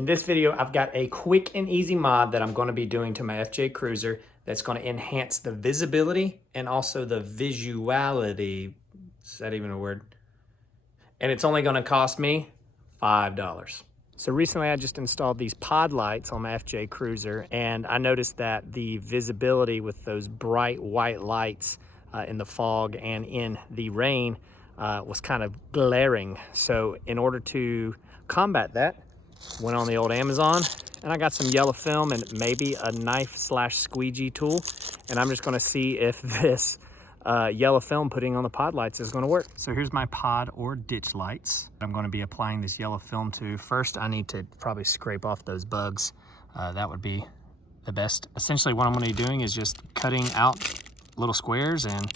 In this video, I've got a quick and easy mod that I'm going to be doing to my FJ Cruiser that's going to enhance the visibility and also the visuality. Is that even a word? And it's only going to cost me $5. So recently I just installed these pod lights on my FJ Cruiser, and I noticed that the visibility with those bright white lights in the fog and in the rain was kind of glaring. So in order to combat that, went on the old Amazon and I got some yellow film and maybe a knife slash squeegee tool, and I'm just going to see if this yellow film putting on the pod lights is going to work. So here's my pod or ditch lights I'm going to be applying this yellow film to. First, I need to probably scrape off those bugs. That would be the best. Essentially what I'm going to be doing is just cutting out little squares and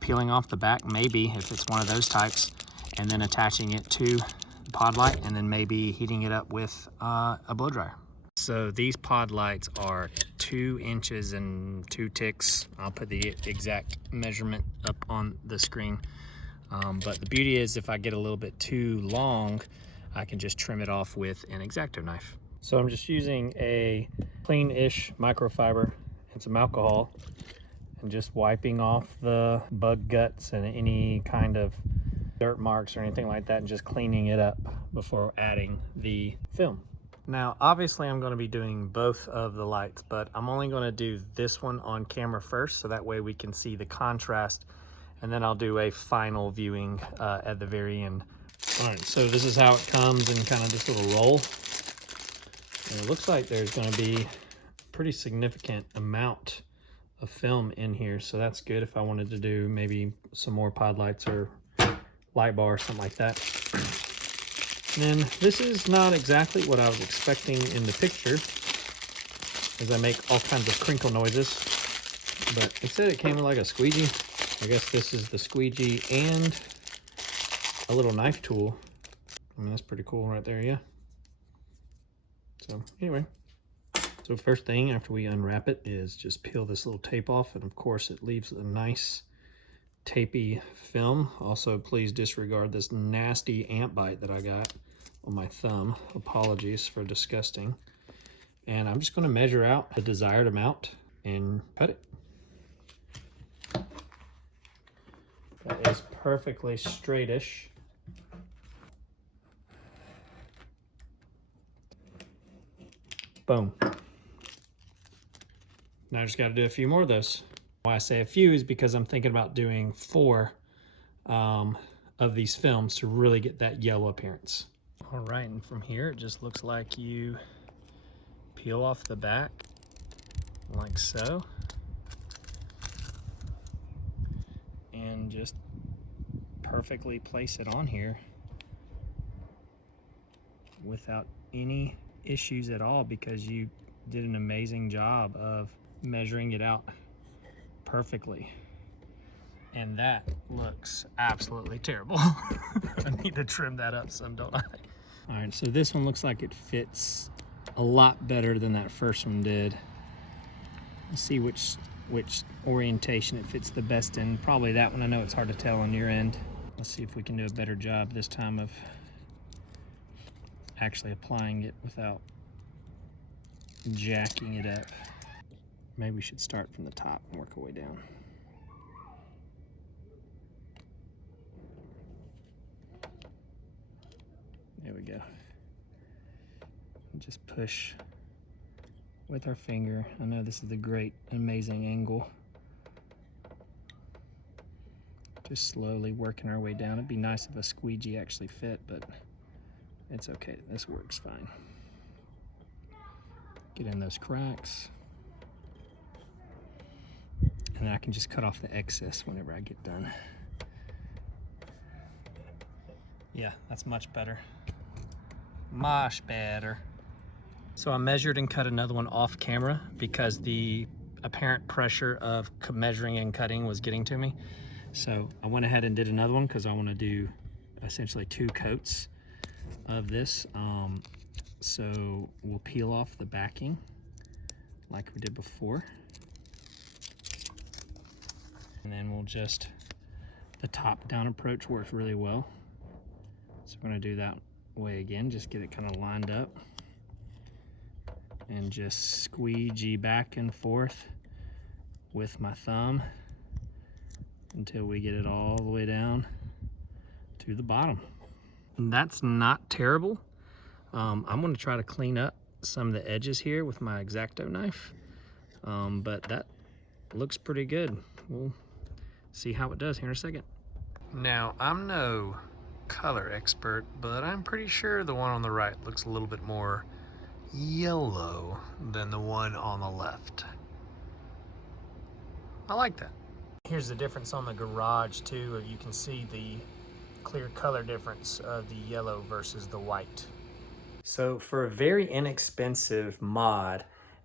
peeling off the back, maybe if it's one of those types, and then attaching it to the pod light and then maybe heating it up with a blow dryer. So these pod lights are 2 inches and 2 ticks. I'll put the exact measurement up on the screen. But the beauty is if I get a little bit too long, I can just trim it off with an X-Acto knife. So I'm just using a clean-ish microfiber and some alcohol and just wiping off the bug guts and any kind of dirt marks or anything like that, and just cleaning it up before adding the film. Now, obviously I'm going to be doing both of the lights, but I'm only going to do this one on camera first, so that way we can see the contrast, and then I'll do a final viewing at the very end. All right, so this is how it comes in kind of this little roll. And it looks like there's going to be a pretty significant amount of film in here, so that's good if I wanted to do maybe some more pod lights or light bar or something like that. And this is not exactly what I was expecting in the picture, as I make all kinds of crinkle noises, but it said it came with like a squeegee. I guess this is the squeegee and a little knife tool. I mean, that's pretty cool right there, yeah. So anyway, so first thing after we unwrap it is just peel this little tape off, and of course it leaves a nice tapey film. Also, please disregard this nasty ant bite that I got on my thumb. Apologies for disgusting. And I'm just going to measure out the desired amount and cut it. That is perfectly straightish. Boom. Now I just got to do a few more of those. Why I say a few is because I'm thinking about doing 4 of these films to really get that yellow appearance. All right, and from here it just looks like you peel off the back like so, and just perfectly place it on here without any issues at all, because you did an amazing job of measuring it out perfectly. And that looks absolutely terrible. I need to trim that up some, don't I? All right, so this one looks like it fits a lot better than that first one did. Let's see which orientation it fits the best in. Probably that one. I know it's hard to tell on your end. Let's see if we can do a better job this time of actually applying it without jacking it up. Maybe we should start from the top and work our way down. There we go. Just push with our finger. I know this is a great, amazing angle. Just slowly working our way down. It'd be nice if a squeegee actually fit, but it's okay. This works fine. Get in those cracks. And then I can just cut off the excess whenever I get done. Yeah, that's much better. Much better. So I measured and cut another one off camera because the apparent pressure of measuring and cutting was getting to me. So I went ahead and did another one because I want to do essentially 2 coats of this. So we'll peel off the backing like we did before. And then we'll just, the top down approach works really well. So we're going to do that way again, just get it kind of lined up. and just squeegee back and forth with my thumb until we get it all the way down to the bottom. And that's not terrible. I'm going to try to clean up some of the edges here with my X-Acto knife, but that looks pretty good. We'll see how it does here in a second. Now, I'm no color expert, but I'm pretty sure the one on the right looks a little bit more yellow than the one on the left. I like that. Here's the difference on the garage too. You can see the clear color difference of the yellow versus the white. So for a very inexpensive mod,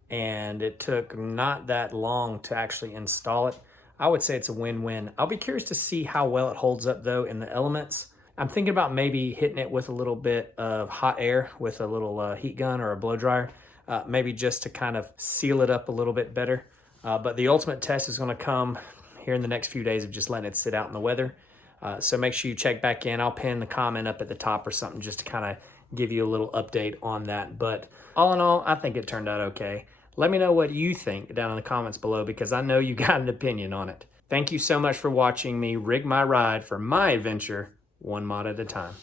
and it took not that long to actually install it, I would say it's a win-win. I'll be curious to see how well it holds up though in the elements. I'm thinking about maybe hitting it with a little bit of hot air with a little heat gun or a blow dryer, maybe just to kind of seal it up a little bit better. But the ultimate test is gonna come here in the next few days of just letting it sit out in the weather. So make sure you check back in. I'll pin the comment up at the top or something just to kind of give you a little update on that. But all in all, I think it turned out okay. Let me know what you think down in the comments below, because I know you got an opinion on it. Thank you so much for watching me rig my ride for my adventure, one mod at a time.